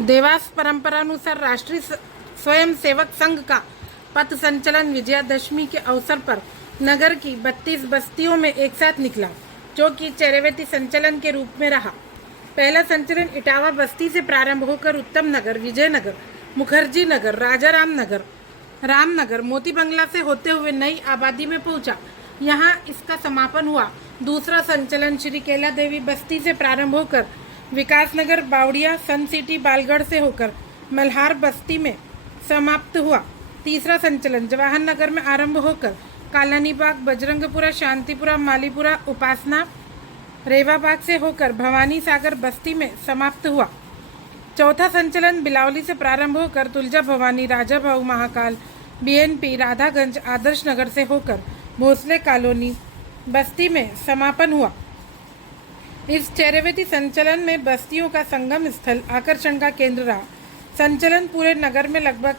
देवास परंपरानुसार राष्ट्रीय स्वयंसेवक संघ का पथ संचलन विजयादशमी के अवसर पर नगर की 32 बस्तियों में एक साथ निकला, जो कि चेरेवेती संचलन के रूप में रहा। पहला संचलन इटावा बस्ती से प्रारंभ होकर उत्तम नगर, विजयनगर, मुखर्जी नगर, राजाराम नगर, रामनगर, मोती बंगला से होते हुए नई आबादी में पहुंचा। यहां इसका समापन हुआ। दूसरा संचलन श्री केला देवी बस्ती से प्रारंभ होकर विकासनगर, बावड़िया, सन सिटी, बालगढ़ से होकर मल्हार बस्ती में समाप्त हुआ। तीसरा संचलन जवाहर नगर में आरंभ होकर कालानीबाग, बजरंगपुरा, शांतिपुरा, मालीपुरा, उपासना, रेवाबाग से होकर भवानी सागर बस्ती में समाप्त हुआ। चौथा संचलन बिलावली से प्रारंभ होकर तुलजा भवानी, राजा भाऊ, महाकाल, बीएनपी, राधागंज, आदर्श नगर से होकर भोसले कॉलोनी बस्ती में समापन हुआ। इस चेरेवेती संचलन में बस्तियों का संगम स्थल आकर्षण का केंद्र रहा। संचलन पूरे नगर में लगभग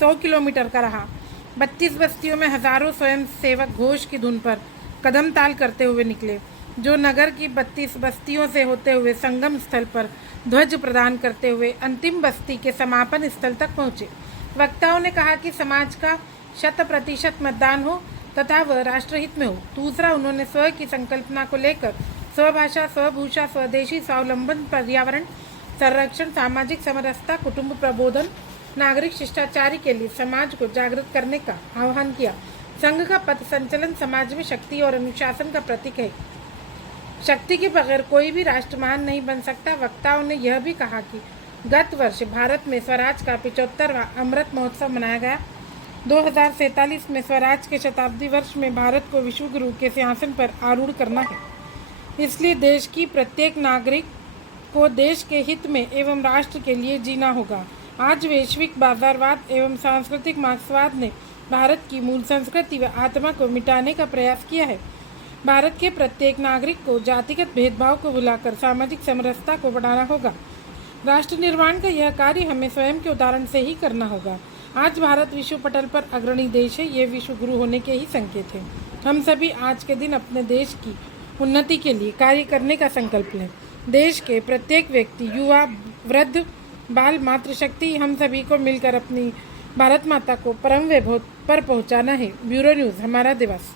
100 किलोमीटर का रहा। 32 बस्तियों में हजारों स्वयं सेवक घोष की धुन पर कदम ताल करते हुए निकले, जो नगर की 32 बस्तियों से होते हुए संगम स्थल पर ध्वज प्रदान करते हुए अंतिम बस्ती के समापन स्थल तक पहुंचे। वक्ताओं ने कहा कि समाज का 100% मतदान हो तथा वह राष्ट्रहित में हो। दूसरा, उन्होंने स्व की संकल्पना को लेकर स्वभाषा, स्वभूषा, स्वदेशी, स्वावलंबन, पर्यावरण संरक्षण, सामाजिक समरसता, कुटुंब प्रबोधन, नागरिक शिष्टाचार के लिए समाज को जागृत करने का आह्वान किया। संघ का पथ संचलन समाज में शक्ति और अनुशासन का प्रतीक है। शक्ति के बगैर कोई भी राष्ट्र महान नहीं बन सकता। वक्ताओं ने यह भी कहा कि गत वर्ष भारत में स्वराज का 75वां अमृत महोत्सव मनाया गया। 2047 में स्वराज के शताब्दी वर्ष में भारत को विश्व गुरु के सिंहासन पर आरूढ़ करना है। इसलिए देश की प्रत्येक नागरिक को देश के हित में एवं राष्ट्र के लिए जीना होगा। आज वैश्विक बाजारवाद एवं सांस्कृतिक मार्क्सवाद ने भारत की मूल संस्कृति व आत्मा को मिटाने का प्रयास किया है। भारत के प्रत्येक नागरिक को जातिगत भेदभाव को भुलाकर सामाजिक समरसता को बढ़ाना होगा। राष्ट्र निर्माण का यह कार्य हमें स्वयं के उदाहरण से ही करना होगा। आज भारत विश्व पटल पर अग्रणी देश है। ये विश्व गुरु होने के ही संकेत है। हम सभी आज के दिन अपने देश की उन्नति के लिए कार्य करने का संकल्प लें। देश के प्रत्येक व्यक्ति, युवा, वृद्ध, बाल, मातृशक्ति, हम सभी को मिलकर अपनी भारत माता को परम वैभव पर पहुंचाना है। ब्यूरो न्यूज़, हमारा दिवस।